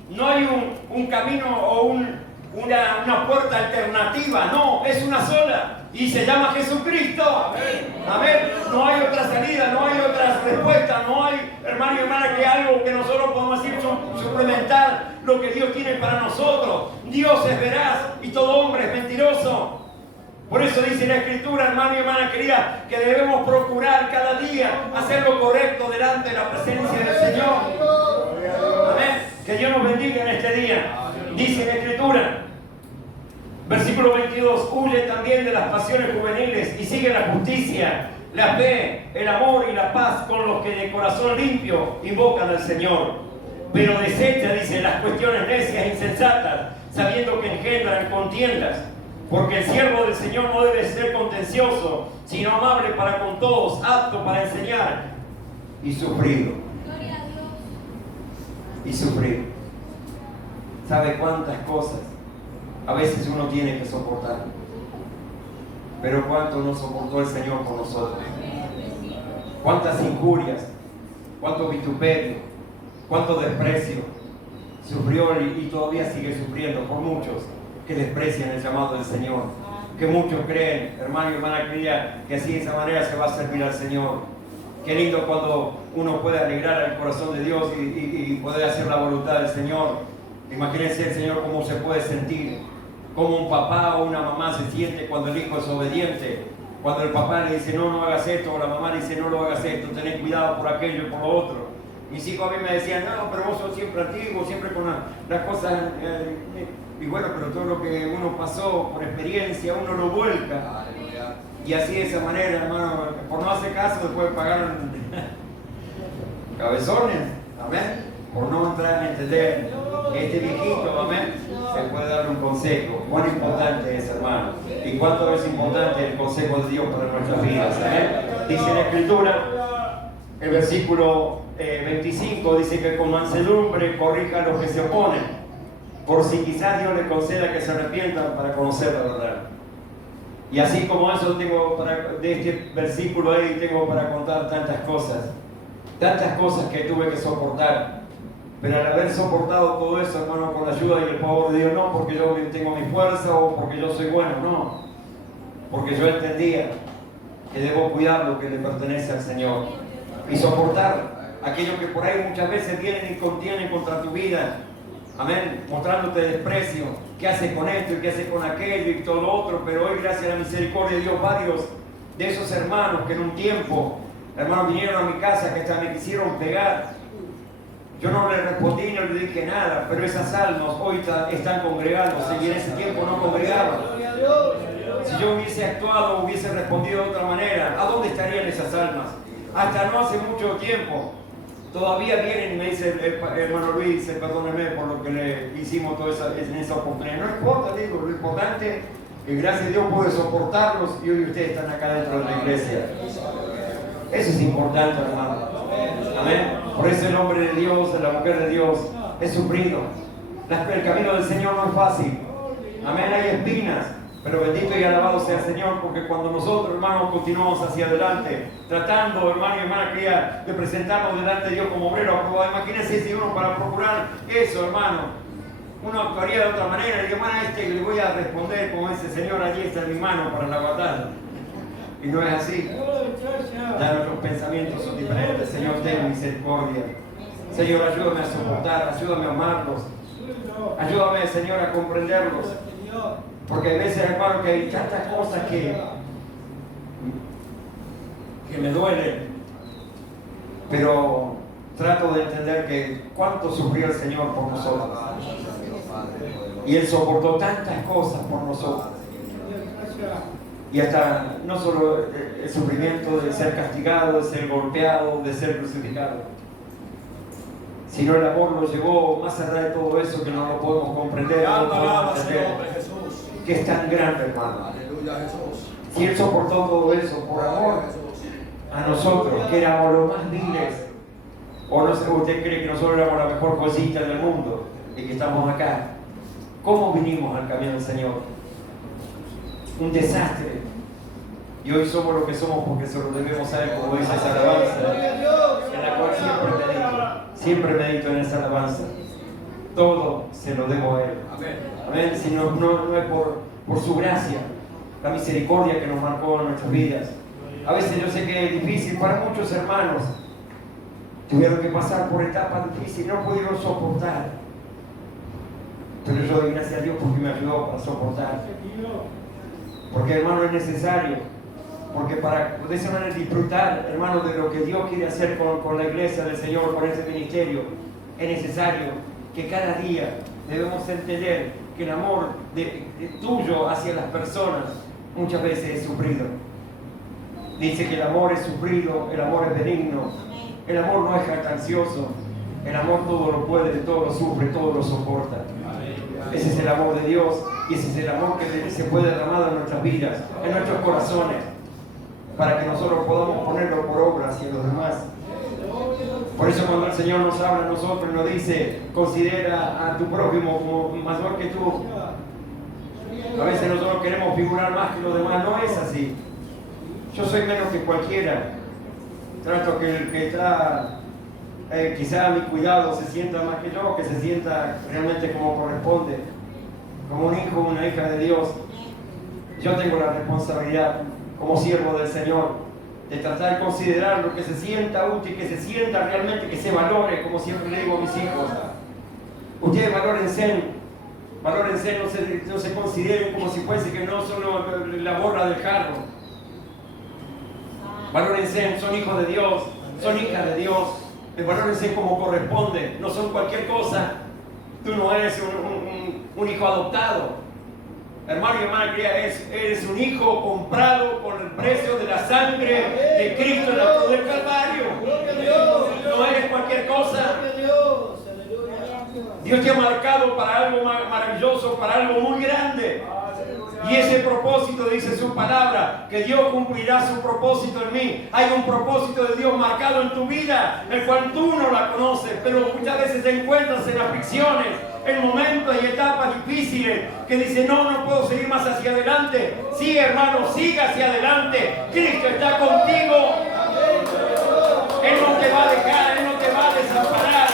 No hay un camino o una puerta alternativa, no, es una sola. Y se llama Jesucristo. Amén. No hay otra salida, no hay otra respuesta, no hay, hermano y hermana, que algo que nosotros podemos decir suplementar lo que Dios tiene para nosotros. Dios es veraz y todo hombre es mentiroso. Por eso dice la Escritura, hermano y hermana querida, que debemos procurar cada día hacer lo correcto delante de la presencia del Señor. Amén. Que Dios nos bendiga en este día. Dice la Escritura, versículo 22, huye también de las pasiones juveniles y sigue la justicia, la fe, el amor y la paz con los que de corazón limpio invocan al Señor. pero desecha, dice, las cuestiones necias e insensatas, sabiendo que engendran contiendas. Porque el siervo del Señor no debe ser contencioso, sino amable para con todos, apto para enseñar y sufrido. Gloria a Dios. Y sufrido. ¿Sabe cuántas cosas a veces uno tiene que soportar? Pero cuánto no soportó el Señor por nosotros. Cuántas injurias, cuánto vituperio, cuánto desprecio sufrió y todavía sigue sufriendo por muchos que desprecian el llamado del Señor, que muchos creen, hermano y hermana querida, que así de esa manera se va a servir al Señor. Qué lindo cuando uno puede alegrar el corazón de Dios y poder hacer la voluntad del Señor. Imagínense el Señor cómo se puede sentir, cómo un papá o una mamá se siente cuando el hijo es obediente, cuando el papá le dice no hagas esto, o la mamá le dice no lo hagas esto, tenés cuidado por aquello y por lo otro. Mis hijos a mí me decían, no, pero vos sos siempre antiguo, siempre con las cosas... y bueno, pero todo lo que uno pasó por experiencia, uno lo vuelca. Y así de esa manera, hermano, por no hacer caso, después pagaron cabezones, amén. Por no entrar a entender que este viejito, amén, se puede dar un consejo. Cuán importante es, hermano, y cuánto es importante el consejo de Dios para nuestras vidas, amén. Dice la Escritura, el versículo 25, dice que con mansedumbre corrija a los que se oponen, por si quizás Dios les conceda que se arrepientan para conocer la verdad. Y así como eso de este versículo ahí tengo para contar tantas cosas que tuve que soportar. Pero al haber soportado todo eso, hermano, con la ayuda y el favor de Dios, no porque yo tengo mi fuerza o porque yo soy bueno, no. Porque yo entendía que debo cuidar lo que le pertenece al Señor y soportar aquello que por ahí muchas veces vienen y contienen contra tu vida. Amén, mostrándote desprecio, qué hace con esto y qué hace con aquello y todo lo otro, pero hoy gracias a la misericordia de Dios, varios de esos hermanos que en un tiempo, hermanos, vinieron a mi casa que hasta me quisieron pegar. Yo no le respondí, no le dije nada, pero esas almas hoy están congregándose y en ese tiempo no congregaban. Si yo hubiese actuado, hubiese respondido de otra manera, ¿a dónde estarían esas almas? Hasta no hace mucho tiempo. Todavía vienen y me dice hermano Luis, perdóneme por lo que le hicimos en esa oportunidad. No importa, digo, lo importante es que gracias a Dios pude soportarlos y hoy ustedes están acá dentro de la iglesia. Eso es importante, hermano. Amén. Por eso el hombre de Dios, la mujer de Dios es sufrido. El camino del Señor no es fácil. Amén, hay espinas. Pero bendito y alabado sea el Señor, porque cuando nosotros, hermanos, continuamos hacia adelante, tratando, hermano y hermana querida, de presentarnos delante de Dios como obrero aprobado, imagínense si uno para procurar eso, hermano, uno actuaría de otra manera, y hermano, le voy a responder como dice, Señor, allí está mi mano para la batalla. Y no es así. Ya nuestros pensamientos son diferentes. Señor, ten misericordia. Señor, ayúdame a soportar, ayúdame a amarlos. Ayúdame, Señor, a comprenderlos. Porque hay veces, hermano, que hay tantas cosas que me duelen, pero trato de entender que cuánto sufrió el Señor por nosotros. Y Él soportó tantas cosas por nosotros. Y hasta no solo el sufrimiento de ser castigado, de ser golpeado, de ser crucificado, sino el amor lo llevó más allá de todo eso que no lo podemos comprender, no lo podemos entender. Que es tan grande, hermano. Aleluya, Jesús. Si Él soportó todo eso por amor a nosotros, que éramos los más viles, o no sé, usted cree que nosotros éramos la mejor cosita del mundo y que estamos acá. ¿Cómo vinimos al camino del Señor? Un desastre. Y hoy somos lo que somos porque se lo debemos a Él, como dice esa alabanza, en la cual siempre medito en esa alabanza. Todo se lo debo a Él. Amén. Si no es por su gracia, la misericordia que nos marcó en nuestras vidas. A veces yo sé que es difícil para muchos hermanos. Tuvieron que pasar por etapas difíciles, no pudieron soportar. Pero yo doy gracias a Dios porque me ayudó para soportar. Porque, hermano, es necesario. Porque para de esa manera disfrutar, hermano, de lo que Dios quiere hacer con la iglesia del Señor, con este ministerio, es necesario que cada día debemos entender que el amor tuyo hacia las personas muchas veces es sufrido. Dice que el amor es sufrido, el amor es benigno, el amor no es jactancioso, El amor todo lo puede, todo lo sufre, todo lo soporta. Ese es el amor de Dios y ese es el amor que se puede derramar en nuestras vidas, en nuestros corazones, para que nosotros podamos ponerlo por obra hacia los demás. Por eso cuando el Señor nos habla a nosotros, nos dice, considera a tu prójimo como mayor que tú. A veces nosotros queremos figurar más que los demás, no es así. Yo soy menos que cualquiera. Trato que el que está quizá a mi cuidado se sienta más que yo, que se sienta realmente como corresponde, como un hijo o una hija de Dios. Yo tengo la responsabilidad como siervo del Señor de tratar de considerar lo que se sienta útil, que se sienta realmente, que se valore, como siempre le digo a mis hijos. Ustedes valórense, no se consideren como si fuese que no son la borra del carro. Valórense, son hijos de Dios, son hijas de Dios. Valórense como corresponde, no son cualquier cosa. Tú no eres un hijo adoptado. Hermano y hermana querida, eres un hijo comprado por el precio de la sangre de Cristo en la cruz del Calvario. No eres cualquier cosa. Dios te ha marcado para algo maravilloso, para algo muy grande. Y ese propósito, dice su palabra, que Dios cumplirá su propósito en mí. Hay un propósito de Dios marcado en tu vida, el cual tú no la conoces, pero muchas veces te encuentras en aflicciones, en momentos y etapas difíciles, que dices, no puedo seguir más hacia adelante. Sí, hermano, siga hacia adelante. Cristo está contigo. Él no te va a dejar, Él no te va a desamparar.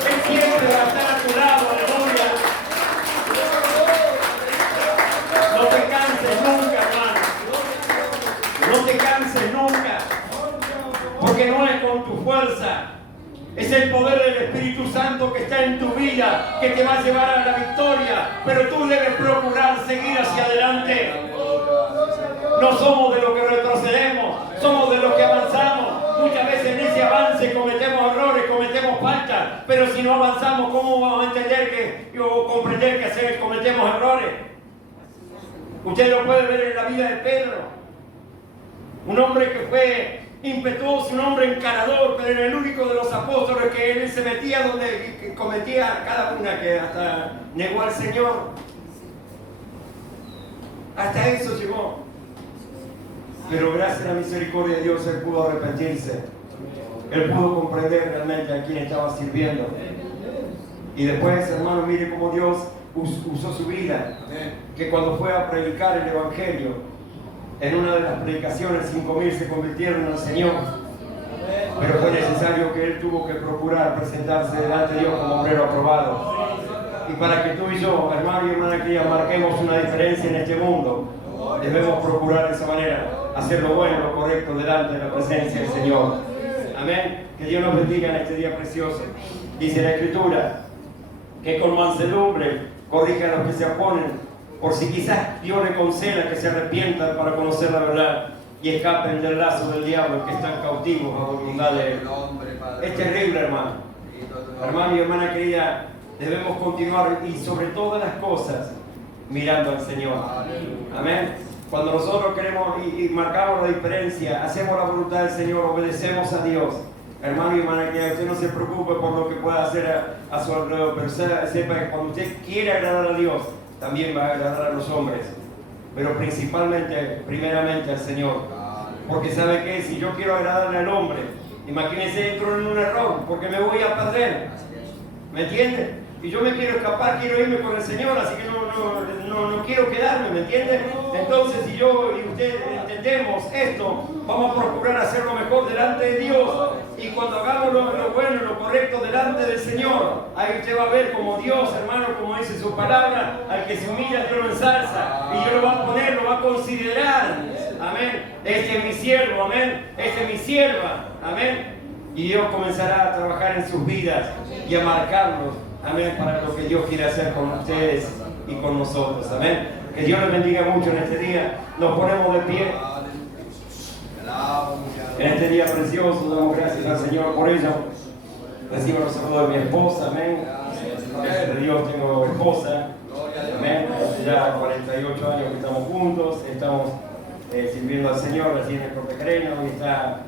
Él siempre va a estar a tu lado, aleluya. No te canses nunca, hermano. No te canses nunca. Porque no es con tu fuerza. Es el poder del Espíritu Santo que está en tu vida, que te va a llevar a la victoria. Pero tú debes procurar seguir hacia adelante. No somos de los que retrocedemos, somos de los que avanzamos. Muchas veces en ese avance cometemos errores, cometemos faltas. Pero si no avanzamos, ¿cómo vamos a entender o comprender que cometemos errores? Usted lo puede ver en la vida de Pedro. Un hombre que fue impetuoso, un hombre encarador, pero era el único de los apóstoles que él se metía donde cometía cada una, que hasta negó al Señor. Hasta eso llegó. Pero gracias a la misericordia de Dios, él pudo arrepentirse. Él pudo comprender realmente a quién estaba sirviendo. Y después, hermano, mire cómo Dios usó su vida. Que cuando fue a predicar el Evangelio, en una de las predicaciones 5.000 se convirtieron al Señor. Pero fue necesario que él tuvo que procurar presentarse delante de Dios como obrero aprobado. Y para que tú y yo, hermano y hermana querida, marquemos una diferencia en este mundo, debemos procurar de esa manera hacer lo bueno, lo correcto delante de la presencia del Señor. Amén. Que Dios nos bendiga en este día precioso. Dice la Escritura que con mansedumbre corrige a los que se oponen, por si quizás Dios le conceda que se arrepientan para conocer la verdad y escapen del lazo del diablo, que están cautivos a voluntad de él. Es terrible, hermano. Hermano y hermana querida, debemos continuar y sobre todas las cosas mirando al Señor. Amén. Cuando nosotros queremos y marcamos la diferencia, hacemos la voluntad del Señor, obedecemos a Dios. Hermano y hermana querida, usted no se preocupe por lo que pueda hacer a su alrededor, pero sepa que cuando usted quiere agradar a Dios, también va a agradar a los hombres, pero primeramente al Señor. Porque sabe que si yo quiero agradarle al hombre, imagínense, entro en un error, porque me voy a perder. ¿Me entiende? Y yo me quiero escapar, quiero irme con el Señor, así que no quiero quedarme, ¿me entiende? Entonces, si yo y usted entendemos esto, vamos a procurar hacer lo mejor delante de Dios. Y cuando hagamos lo bueno, lo correcto delante del Señor, ahí usted va a ver como Dios, hermano, como dice su palabra, al que se humilla, Dios lo ensalza. Y Dios lo va a poner, lo va a considerar. Amén. Este es mi siervo, amén. Esta es mi sierva, amén. Y Dios comenzará a trabajar en sus vidas y a marcarlos, amén, para lo que Dios quiere hacer con ustedes y con nosotros, amén. Que Dios les bendiga mucho en este día. Nos ponemos de pie. En este día precioso, damos gracias al Señor por ello. Recibo los saludos de mi esposa, amén. Gracias a Dios tengo esposa, amén. Hace ya 48 años que estamos juntos, estamos sirviendo al Señor, recién en Cortejareno, y está